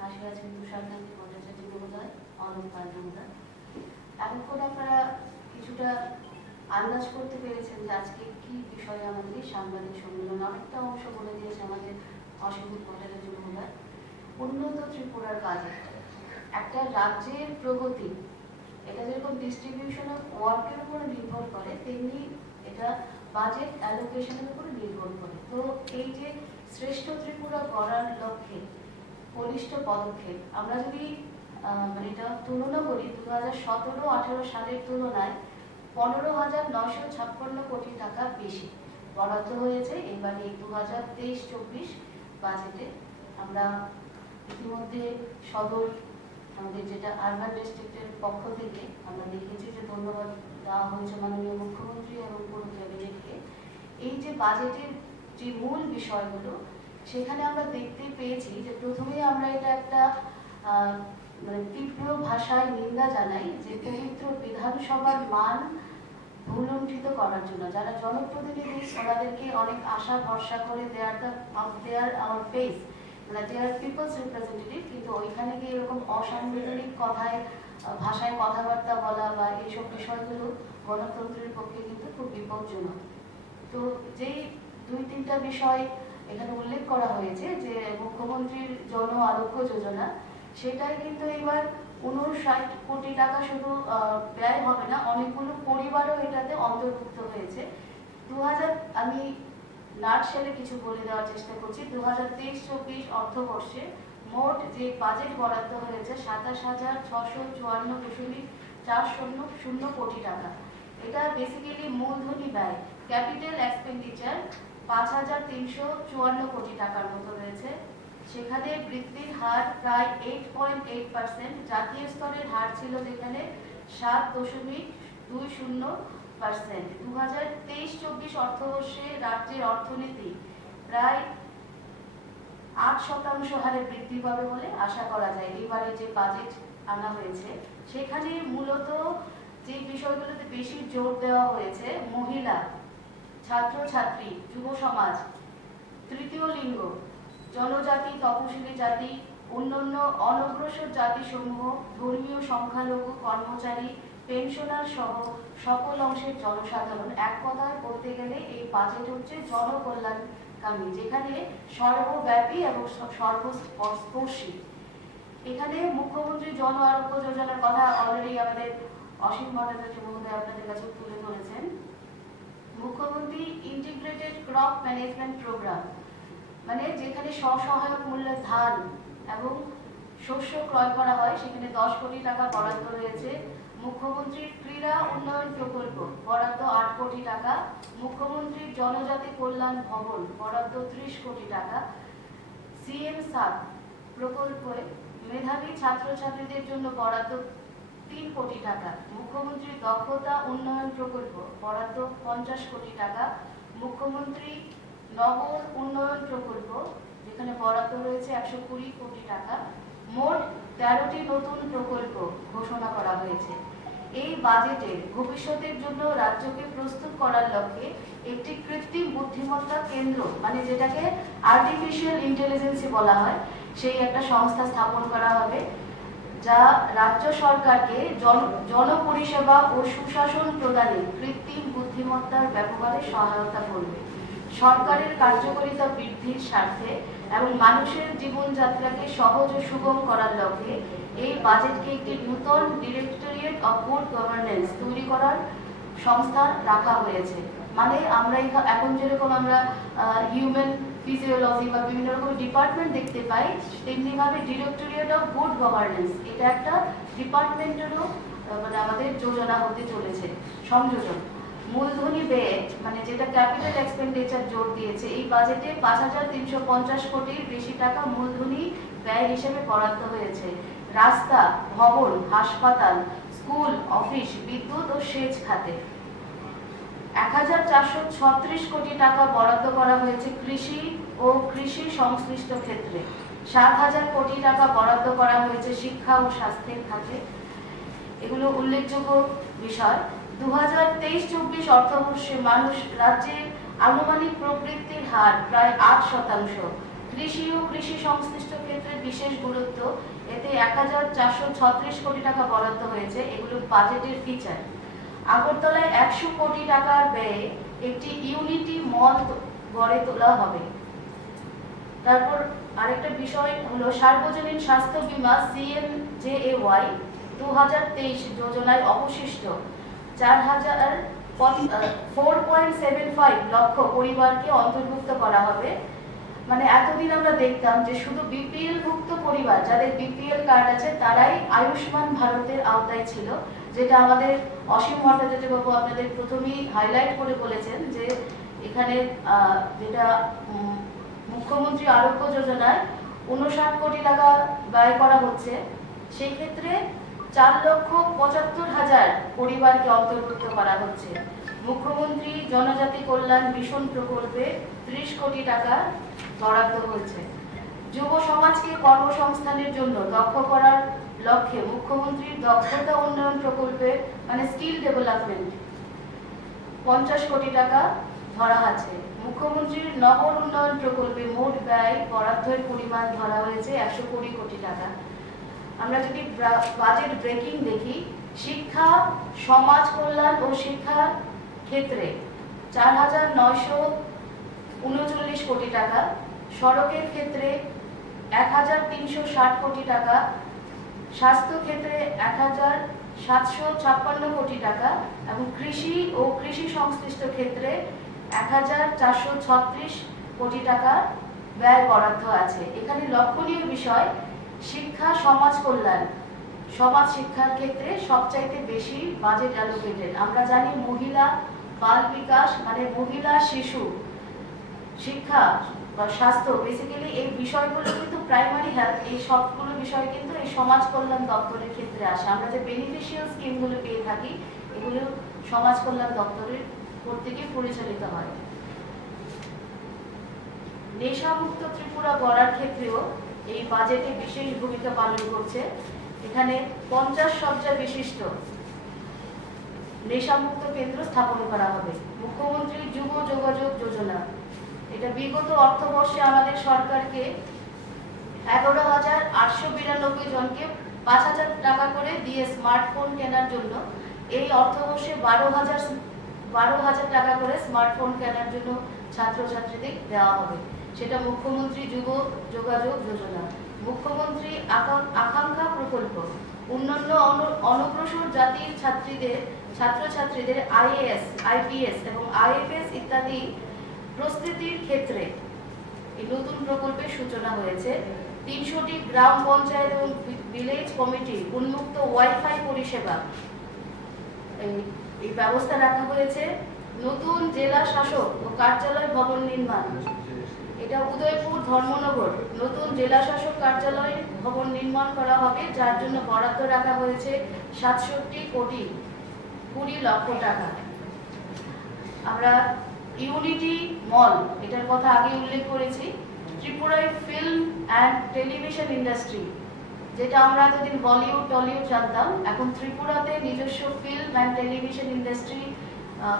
পাশে আছেন তুষারকান্তি ভট্টাচার্য মহোদয়, অনন্ত পাল মহোদয়। এতক্ষণ আপনারা কিছুটা আন্দাজ করতে পেরেছেন যে আজকে কি বিষয়ে আমাদের সাংবাদিক সম্মেলন। অনেকটা অংশ বলে দিয়েছে আমাদের অসীম ভট্টাচার্য মহোদয়। উন্নত ত্রিপুরার বাজেট একটা রাজ্যের প্রগতি, এটা যেরকম ডিস্ট্রিবিউশন অফ ওয়ার্কের উপর নির্ভর করে, তেমনি এটা বাজেট অ্যালোকেশনের উপর নির্ভর করে। তো এই যে শ্রেষ্ঠ ত্রিপুরা গড়ার লক্ষ্যে বলিষ্ঠ পদক্ষেপ, আমরা যদি মানে এটা তুলনা করি 2017-18 সালের তুলনায় 15,956 কোটি টাকা বেশি বরাদ্দ হয়েছে এবারে 2023-24 বাজেটে। আমরা ইতিমধ্যে সদর আমাদের যেটা আরবান ডিস্ট্রিক্টের পক্ষ থেকে আমরা দেখেছি যে ধন্যবাদ দেওয়া হয়েছে মাননীয় মুখ্যমন্ত্রী এবং পুরো ক্যাবিনেটকে। এই যে বাজেটের যে মূল বিষয়গুলো সেখানে আমরা দেখতে পেয়েছি যে প্রথমে আমরা এটা একটা মানে তীব্র ভাষায় নিন্দা জানাই যে পবিত্র বিধানসভার মান ভুলুণ্ঠিত করার জন্য যারা জনপ্রতিনিধি ওনাদেরকে অনেক আশা ভরসা করে দেয়ার আওয়ার ফেস, মানে দেয়ার পিপলস রিপ্রেজেন্টেটিভ, কিন্তু ওইখানে গিয়ে এরকম অসাংবিধানিক ভাষায় কথাবার্তা বলা বা এইসব বিষয়গুলো গণতন্ত্রের পক্ষে কিন্তু খুব বিপজ্জনক। তো যেই 2-3টা বিষয় এখানে উল্লেখ করা হয়েছে যে মুখ্যমন্ত্রীর জন আরোগ্য যোজনা, সেটাই কিন্তু এবার 59 কোটি টাকা শুধু ব্যয় হবে না, অনেকগুলো পরিবারও এটাতে অন্তর্ভুক্ত হয়েছে। আমি নাটশেলে কিছু বলে দেওয়ার চেষ্টা করছি। 2023-24 অর্থবর্ষে মোট যে বাজেট বরাদ্দ হয়েছে 27,654.400 কোটি টাকা। এটা বেসিক্যালি মূলধনী ব্যয়, ক্যাপিটাল এক্সপেন্ডিচার 5,354 কোটি টাকার মতো রয়েছে। সেখানে বৃদ্ধির হার প্রায় 8.8%, জাতীয় স্তরের হার ছিল যেখানে 7.20%। 2023-24 অর্থবর্ষে রাজ্যের অর্থনীতি প্রায় 8% হারে বৃদ্ধি পাবে বলে আশা করা যায়। এবারে যে বাজেট আনা হয়েছে সেখানে মূলত যে বিষয়গুলোতে বেশি জোর দেওয়া হয়েছে মহিলা, ছাত্রছাত্রী, যুব সমাজ, তৃতীয় লিঙ্গ, জনজাতি, তপশিলি জাতি, অন্যান্য অনগ্রসর জাতিসমূহ, ধর্মীয় সংখ্যালঘু, কর্মচারী, পেনশনার সহ সকল অংশের জনসাধারণ। এক কথায় বলতে গেলে এই বাজেট হচ্ছে জনকল্যাণকামী, যেখানে সর্বব্যাপী এবং সর্বস্পর্শী। এখানে মুখ্যমন্ত্রী জন আরোগ্য যোজনার কথা অলরেডি আমাদের অসীম ভট্টাচার্য মহোদয় আপনাদের কাছে তুলে ধরেছেন। মুখ্যমন্ত্রী ইন্টিগ্রেটেড ক্রপ ম্যানেজমেন্ট প্রোগ্রাম, মানে যেখানে স্বসহায়ক মূল্যে ধান এবং শস্য ক্রয় করা হয়, সেখানে 10 কোটি টাকা বরাদ্দ রয়েছে। মুখ্যমন্ত্রীর ক্রীড়া উন্নয়ন প্রকল্প বরাদ্দ 8 কোটি টাকা। মুখ্যমন্ত্রীর জনজাতি কল্যাণ ভবন বরাদ্দ 30 কোটি টাকা। CM-7 প্রকল্পে মেধাবী ছাত্রছাত্রীদের জন্য বরাদ্দ 3 কোটি টাকা। মুখ্যমন্ত্রীর দক্ষতা উন্নয়ন প্রকল্প বরাদ্দ 50 কোটি টাকা। মুখ্যমন্ত্রী নগর উন্নয়ন প্রকল্প, যেখানে বরাদ্দ রয়েছে 120 কোটি টাকা। মোট 13টি নতুন প্রকল্প ঘোষণা করা হয়েছে। এই বাজেটে ভবিষ্যতের জন্য রাজ্যকে প্রস্তুত করার লক্ষ্যে একটি কৃত্রিম বুদ্ধিমত্তা কেন্দ্র, মানে যেটাকে আর্টিফিশিয়াল ইন্টেলিজেন্স বলা হয়, সেই একটা সংস্থা স্থাপন করা হবে, যা রাজ্য সরকারকে জনপরিষেবা ও সুশাসন প্রদানে কৃত্রিম বুদ্ধিমত্তার ব্যবহারে সহায়তা করবে। সরকারের কার্যকারিতা বৃদ্ধির স্বার্থে এবং মানুষের জীবনযাত্রাকে সহজ ও সুগম করার লক্ষ্যে এই বাজেটকে একটি নতুন ডিরেক্টরিয়েট অফ গুড গভর্নেন্স তৈরি করার সংস্থা রাখা হয়েছে। মানে আমরা এখন যেরকম আমরা হিউম্যান ফিজিওলজি বা বিভিন্ন রকম ডিপার্টমেন্ট দেখতে পাই, তেমনি ভাবে ডিরেক্টরিয়েট অফ গুড গভর্নেন্স এটা একটা ডিপার্টমেন্টেরও মানে আমাদের যোজনা হতে চলেছে, সংযোজন। মূলধনী ব্যয়, মানে যেটা ক্যাপিটাল এক্সপেন্ডিচার জোর দিয়েছে, এই বাজেটে 5,350 কোটির বেশি টাকা মূলধনী ব্যয় হিসেবে বরাদ্দ হয়েছে। রাস্তা, ভবন, হাসপাতাল, স্কুল, অফিস, বিদ্যুৎ ও সেচ খাতে 1,436 কোটি টাকা বরাদ্দ করা হয়েছে কৃষি ও কৃষি সংশ্লিষ্ট ক্ষেত্রে। 7,000 কোটি টাকা বরাদ্দ করা হয়েছে শিক্ষা ও স্বাস্থ্যের খাতে। এগুলো উল্লেখযোগ্য বিষয়। 2023-24 অর্থবর্ষে রাজ্যের আনুমানিক প্রবৃদ্ধির হার প্রায় 8%। কৃষি ও কৃষি সংশ্লিষ্ট ক্ষেত্রে বিশেষ গুরুত্ব, এতে 1436 কোটি টাকা বরাদ্দ হয়েছে। এগুলো বাজেটের ফিচার। আগরতলায় 100 কোটি টাকার ব্যয়ে একটি ইউনিটি মল গড়ে তোলা হবে। তারপর আরেকটা বিষয় হলো সার্বজনীন স্বাস্থ্য বীমা CMJAY 2023 যোজনায় অবশিষ্ট 4.75 লক্ষ পরিবারকে অন্তর্ভুক্ত করা হবে। মানে এতদিন আমরা দেখতাম যে শুধু বিপিএল ভুক্ত পরিবার, যাদের বিপিএল কার্ড আছে, তারাই আয়ুষ্মান ভারতের আওতায় ছিল, যেটা আমাদের অসীম ভট্টাচার্য বাবু আপনাদের প্রথমেই হাইলাইট করে বলেছেন যে এখানে যেটা মুখ্যমন্ত্রী আরোগ্য যোজনায় 59 কোটি টাকা ব্যয় করা হচ্ছে, সেই ক্ষেত্রে 4,75,000 পরিবারকে অন্তর্ভুক্ত করা হচ্ছে। মুখ্যমন্ত্রী জনজাতি কল্যাণ মিশন প্রকল্পে 30 কোটি টাকা বরাদ্দ হয়েছে। যুব সমাজকে কর্মসংস্থানের জন্য দক্ষ করার লক্ষ্যে মুখ্যমন্ত্রীর দক্ষতা উন্নয়ন প্রকল্পে মানে স্কিল ডেভেলপমেন্ট 50 কোটি টাকা ধরা আছে। মুখ্যমন্ত্রীর নগর উন্নয়ন প্রকল্পে মোট ব্যয় বরাদ্দের পরিমাণ ধরা হয়েছে 120 কোটি টাকা। আমরা যদি বাজেট ব্রেকিং দেখি, শিক্ষা, সমাজ কল্যাণ ও শিক্ষা ক্ষেত্রে 4,939 কোটি টাকা, সড়কের ক্ষেত্রে 1,360 কোটি টাকা, স্বাস্থ্য ক্ষেত্রে 1,756 কোটি টাকা এবং কৃষি ও কৃষি সংশ্লিষ্ট ক্ষেত্রে 1,436 কোটি টাকা ব্যয় বরাদ্দ আছে। এখানে লক্ষণীয় বিষয়, শিক্ষা সমাজ কল্যাণ, সমাজ শিক্ষার ক্ষেত্রে সবচাইতে বেশি বাজেট অ্যালোকেটেড। আমরা জানি মহিলা বাল বিকাশ মানে মহিলা শিশু শিক্ষা বা স্বাস্থ্য, বেসিক্যালি এই বিষয়গুলো কিন্তু প্রাইমারি হেলথ, এই সবগুলো বিষয় কিন্তু এই সমাজ কল্যাণ দপ্তরের ক্ষেত্রে আসে। আমরা যে বেনিফিশিয়াল স্কিমগুলো পেয়ে থাকি, এগুলো সমাজ কল্যাণ দপ্তরের কর্তৃকে পরিচালিত হয়। নেশামুক্ত ত্রিপুরা গড়ার ক্ষেত্রেও এই বাজেটে বিশেষ ভূমিকা পালন করছে। এখানে 50 শয্যা বিশিষ্ট নেশামুক্ত কেন্দ্র স্থাপন করা হবে। মুখ্যমন্ত্রী যুব যোগাযোগ যোজনা, এটা বিগত অর্থবর্ষে আমাদের সরকারকে 11,892 জনকে 5,000 টাকা করে দিয়ে স্মার্টফোন কেনার জন্য, এই অর্থবর্ষে 12,000 টাকা করে স্মার্টফোন কেনার জন্য ছাত্রছাত্রীদের দেওয়া হবে। সেটা মুখ্যমন্ত্রী যুব যোগাযোগ যোজনা। মুখ্যমন্ত্রী আকাঙ্ক্ষা প্রকল্প, অন্যান্য অনগ্রসর জাতির ছাত্রছাত্রীদের IAS, IPS এবং IFS ইত্যাদি প্রস্তুতির ক্ষেত্রে এই নতুন প্রকল্পের সূচনা হয়েছে। 300টি গ্রাম পঞ্চায়েত এবং ভিলেজ কমিটি উন্মুক্ত ওয়াইফাই পরিষেবা এই ব্যবস্থা রাখা হয়েছে। নতুন জেলা শাসক ও কার্যালয় ভবন নির্মাণ, এটা উদয়পুর ধর্মনগর নতুন জেলা শাসক কার্যালয় ভবন নির্মাণ করা হবে, যার জন্য বরাদ্দ রাখা হয়েছে 67 কোটি 20 লক্ষ টাকা। আমরা ইউনিটি মল, এটার কথা আগে উল্লেখ করেছি। ত্রিপুরায় ফিল্ম অ্যান্ড টেলিভিশন ইন্ডাস্ট্রি, যেটা আমরা এতদিন বলিউড টলিউড জানতাম, এখন ত্রিপুরাতে নিজস্ব ফিল্ম অ্যান্ড টেলিভিশন ইন্ডাস্ট্রি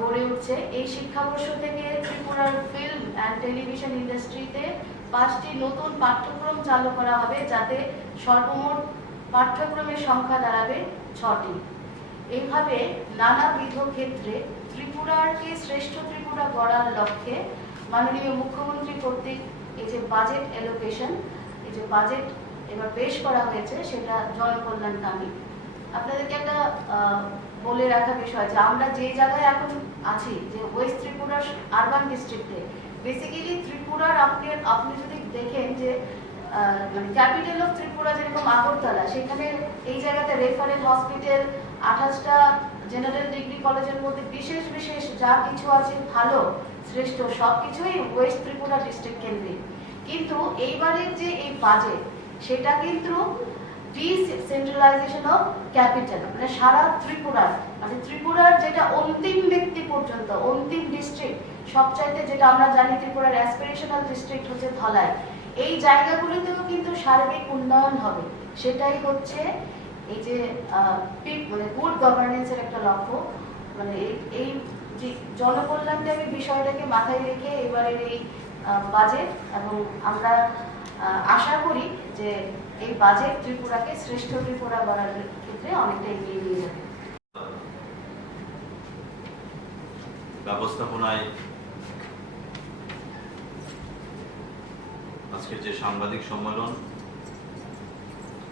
গড়ে উঠছে। এই শিক্ষাবর্ষ থেকে ত্রিপুরার ফিল্ম অ্যান্ড টেলিভিশন ইন্ডাস্ট্রিতে 5টি নতুন পাঠ্যক্রম চালু করা হবে, যাতে সর্বমোট পাঠ্যক্রমের সংখ্যা দাঁড়াবে 6টি। এইভাবে নানাবিধ ক্ষেত্রে ত্রিপুরাকে শ্রেষ্ঠ ত্রিপুরা গড়ার লক্ষ্যে মাননীয় মুখ্যমন্ত্রী কর্তৃক এই যে বাজেট অ্যালোকেশন, এই যে বাজেট এবার পেশ করা হয়েছে, সেটা জনকল্যাণকামী। আপনাদেরকে একটা বলে রাখা বিষয় যে আমরা যে জায়গায় এখন আছি, যে ওয়েস্ট ত্রিপুরা আরবান ডিস্ট্রিক্টে, বেসিক্যালি ত্রিপুরার আপনি যদি দেখেন যে মানে ক্যাপিটাল অফ ত্রিপুরা যেরকম আগরতলা, সেখানে এই জায়গাতে রেফারেল হসপিটাল, 28টা জেনারেল ডিগ্রি কলেজের মধ্যে বিশেষ বিশেষ যা কিছু আছে ভালো শ্রেষ্ঠ সবকিছুই ওয়েস্ট ত্রিপুরা ডিস্ট্রিক্ট কেন্দ্রিক। কিন্তু এইবারের যে এই বাজেট, সেটা কিন্তু ডিসেন্ট্রালাইজেশন অফ ক্যাপিটাল, মানে সারা ত্রিপুরার, মানে ত্রিপুরার যেটা অন্তিম ব্যক্তি পর্যন্ত, অন্তিম ডিস্ট্রিক্ট, সবচাইতে যেটা আমরা জানি ত্রিপুরার অ্যাসপিরেশনাল ডিস্ট্রিক্ট হচ্ছে ধলাই, এই জায়গাগুলিতেও কিন্তু সার্বিক উন্নয়ন হবে। সেটাই হচ্ছে এই যে মানে গুড গভর্নেন্সের একটা লক্ষ্য। মানে এই যে জনকল্যাণকামী বিষয়টাকে মাথায় রেখে এবারের এই বাজেট এবং আমরা আশা করি যে এই বাজেট ত্রিপুরাকে শ্রেষ্ঠ ত্রিপুরা গড়ার ক্ষেত্রে অনেকটা এগিয়ে নিয়ে যাবে। ব্যবস্থাপনায় আজকের যে সাংবাদিক সম্মেলন,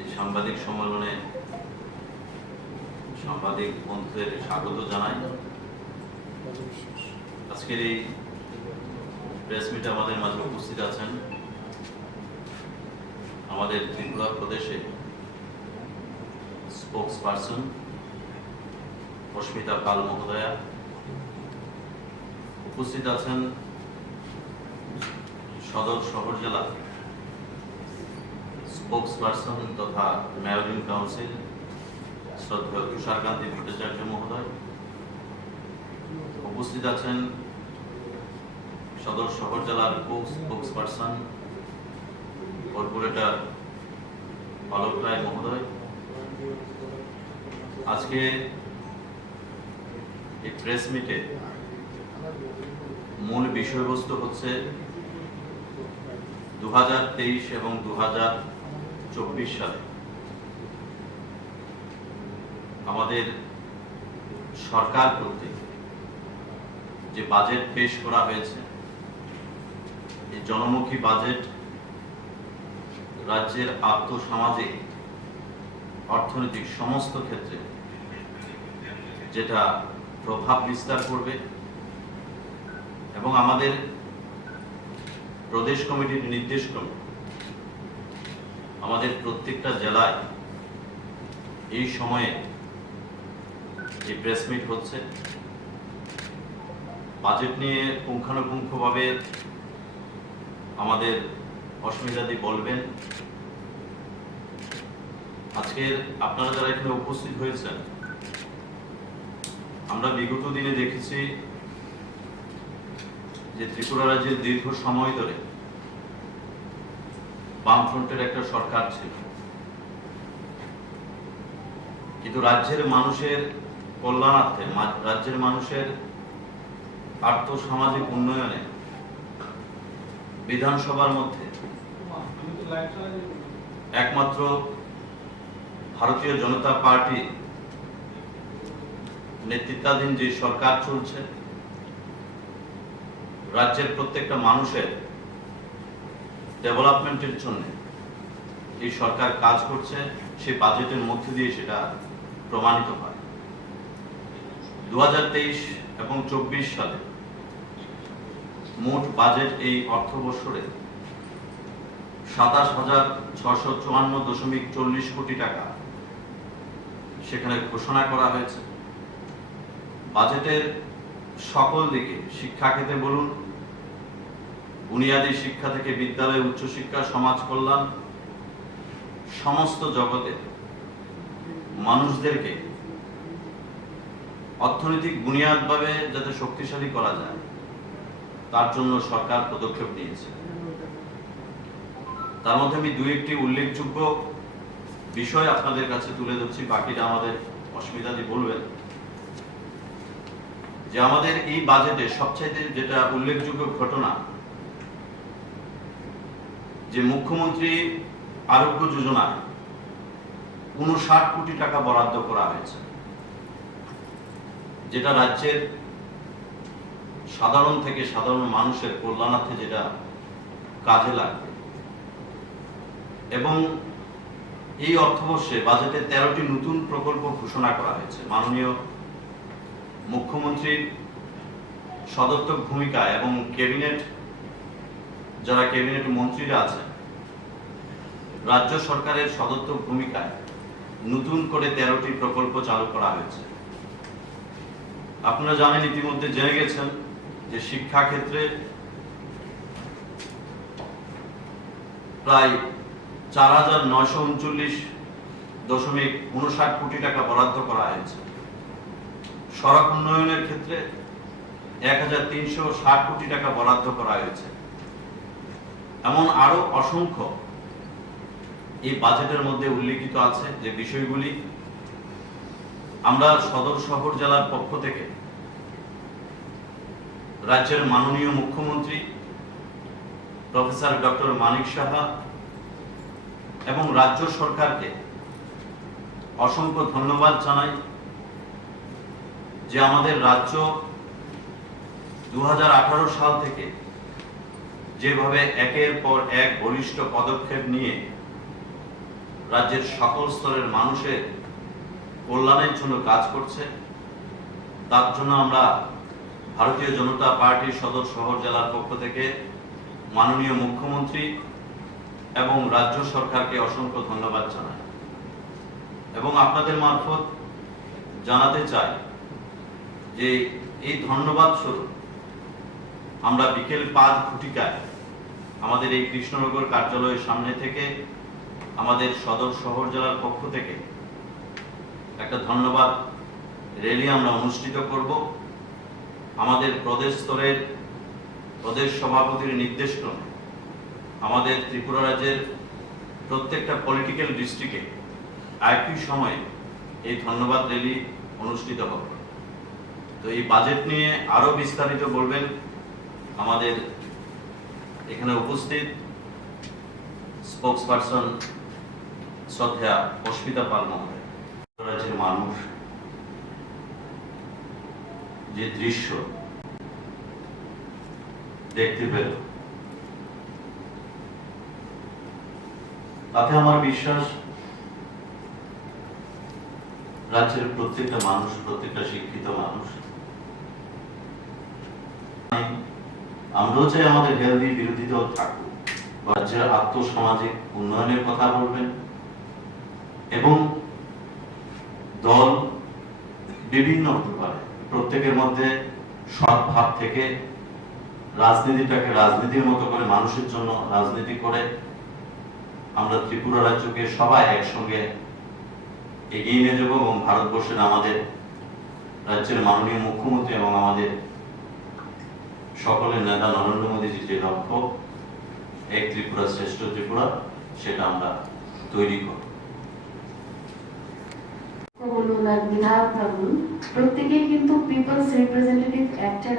এই সাংবাদিক সম্মেলনে সাংবাদিক বন্ধুদের স্বাগত জানাই। আজকের এই প্রেস মিটে আমাদের মাঝে উপস্থিত আছেন আমাদের ত্রিপুরা প্রদেশে স্পোকস পার্সন অস্মিতা পাল মহোদয়া, উপস্থিত আছেন সদর শহর জেলা স্পোকস পার্সন তথা মেয়রিং কাউন্সিল শ্রদ্ধেয় তুষারকান্তি ভট্টাচার্য মহোদয়, উপস্থিত আছেন সদর শহর জেলার স্পোকস পার্সন কর্পোরেটর অলোক রায় মহোদয়। আজকে এই প্রেস মিটে মূল বিষয়বস্তু হচ্ছে 2023 এবং 2024 সালে আমাদের সরকার কর্তৃক যে বাজেট পেশ করা হয়েছে, এই জনমুখী বাজেট রাজ্যের আর্থসামাজিক অর্থনৈতিক সমস্ত ক্ষেত্রে যেটা প্রভাব বিস্তার করবে এবং আমাদের প্রদেশ কমিটির নির্দেশ ক্রমে আমাদের প্রত্যেকটা জেলায় এই সময়ে এই প্রেস মিট হচ্ছে। বাজেট নিয়ে পুঙ্খানুপুঙ্খভাবে আমাদের অস্মিতাদি বলবেন। আজকের আপনারা যারা এখানে উপস্থিত হয়েছেন, আমরা বিগত দিনে দেখেছি যে ত্রিপুরা রাজ্যের দীর্ঘ সময় ধরে বামফ্রন্টের একটা সরকার ছিল, কিন্তু রাজ্যের মানুষের কল্যাণার্থে, রাজ্যের মানুষের আর্থসামাজিক উন্নয়নে বিধানসভার মধ্যে একমাত্র ভারতীয় জনতা পার্টি নেতৃত্বাধীন যে সরকার চলছে, রাজ্যের প্রত্যেকটা মানুষের ডেভেলপমেন্টের জন্য এই সরকার কাজ করছে, সেই বাজেটের মধ্যে দিয়ে সেটা প্রমাণিত হয়। 2023 এবং 24 সালে মোট বাজেট এই অর্থ বছরে 27,654.40 কোটি টাকা সেখানে ঘোষণা করা হয়েছে। বাজেটের সকল দিকে, শিক্ষা ক্ষেত্রে বলুন, বুনিয়াদী শিক্ষা থেকে বিদ্যালয়, উচ্চশিক্ষা, সমাজ কল্যাণ, সমস্ত জগতে মানুষদেরকে অর্থনৈতিক বুনিয়াদভাবে যাতে শক্তিশালী করা যায় তার জন্য সরকার পদক্ষেপ নিয়েছে। তার মধ্যে আমি দুই একটি উল্লেখযোগ্য বিষয় আপনাদের কাছে তুলে ধরছি, বাকিটা আমাদের অস্মিতাদি বলবেন। যে আমাদের এই বাজেটে সবচাইতে যেটা উল্লেখযোগ্য ঘটনা, যে মুখ্যমন্ত্রী আরোগ্য যোজনায় 59 কোটি টাকা বরাদ্দ করা হয়েছে, যেটা রাজ্যের সাধারণ থেকে সাধারণ মানুষের কল্যাণার্থে যেটা কাজে লাগবে। এবং এই অর্থবর্ষে বাজেটে 13টি নতুন প্রকল্প ঘোষণা করা হয়েছে। মাননীয় মুখ্যমন্ত্রীর সদর্থক ভূমিকা এবং যারা ক্যাবিনেট মন্ত্রীরা আছেন, রাজ্য সরকারের সদর্থক ভূমিকায় নতুন করে 13টি প্রকল্প চালু করা হয়েছে। আপনারা জানেন, ইতিমধ্যে জেনে গেছেন যে শিক্ষা ক্ষেত্রে প্রায় 4,939.59 কোটি টাকা বরাদ্দ করা হয়েছে। সড়ক উন্নয়নের ক্ষেত্রে 1,360 কোটি টাকা বরাদ্দ করা হয়েছে। এমন আরো অসংখ্য এই বাজেটের মধ্যে উল্লেখিত আছে, যে বিষয়গুলি আমরা সদর শহর জেলার পক্ষ থেকে রাজ্যের মাননীয় মুখ্যমন্ত্রী প্রফেসর ডক্টর মানিক সাহা এবং রাজ্য সরকারকে অসংখ্য ধন্যবাদ জানাই যে আমাদের রাজ্য 2018 সাল থেকে যেভাবে একের পর এক বলিষ্ঠ পদক্ষেপ নিয়ে রাজ্যের সকল স্তরের মানুষের কল্যাণের জন্য কাজ করছে, তার জন্য আমরা ভারতীয় জনতা পার্টির সদর শহর জেলার পক্ষ থেকে মাননীয় মুখ্যমন্ত্রী এবং রাজ্য সরকারকে অসংখ্য ধন্যবাদ জানাই এবং আপনাদের মারফত জানাতে চাই যে এই ধন্যবাদ স্বরূপ আমরা বিকেল 5 ঘটিকায় আমাদের এই কৃষ্ণনগর কার্যালয়ের সামনে থেকে আমাদের সদর শহর জেলার পক্ষ থেকে একটা ধন্যবাদ র্যালি আমরা অনুষ্ঠিত করব। আমাদের প্রদেশ স্তরের প্রদেশ সভাপতির নির্দেশক্রমে আমাদের ত্রিপুরা রাজ্যের প্রত্যেকটা পলিটিক্যাল ডিস্ট্রিক্টে একই সময়ে এই ধন্যবাদ র্যালি অনুষ্ঠিত হবে। তো এই বাজেট নিয়ে আরো বিস্তারিত বলবেন আমাদের এখানে উপস্থিত স্পোকসপারসন শ্রদ্ধা অস্মিতা পাল মহোদয়। রাজ্যের মানুষ যে দৃশ্য দেখতে পেল তাতে আমার বিশ্বাস রাজ্যের প্রত্যেকটা মানুষ, প্রত্যেকটা শিক্ষিত মানুষ, আমরাও চাই আমাদের হেলদি বিরোধী দল থাকুক, রাজ্যের আর্থসামাজিক উন্নয়নের কথা বলবেন এবং দল বিভিন্ন হতে পারে, প্রত্যেকের মধ্যে সৎ ভাব থেকে রাজনীতিটাকে রাজনীতির মতো করে মানুষের জন্য রাজনীতি করে আমরা ত্রিপুরা রাজ্যকে সবাই একসঙ্গে এগিয়ে নিয়ে যাব এবং ভারতবর্ষের আমাদের রাজ্যের মাননীয় মুখ্যমন্ত্রী এবং আমাদের সকলের নেতা নরেন্দ্র মোদীজির যে লক্ষ্য এক ত্রিপুরা শ্রেষ্ঠ ত্রিপুরা, সেটা আমরা তৈরি করব। প্রত্যেকে কিন্তু পিপলস রিপ্রেজেন্টেটিভ অ্যাক্টেড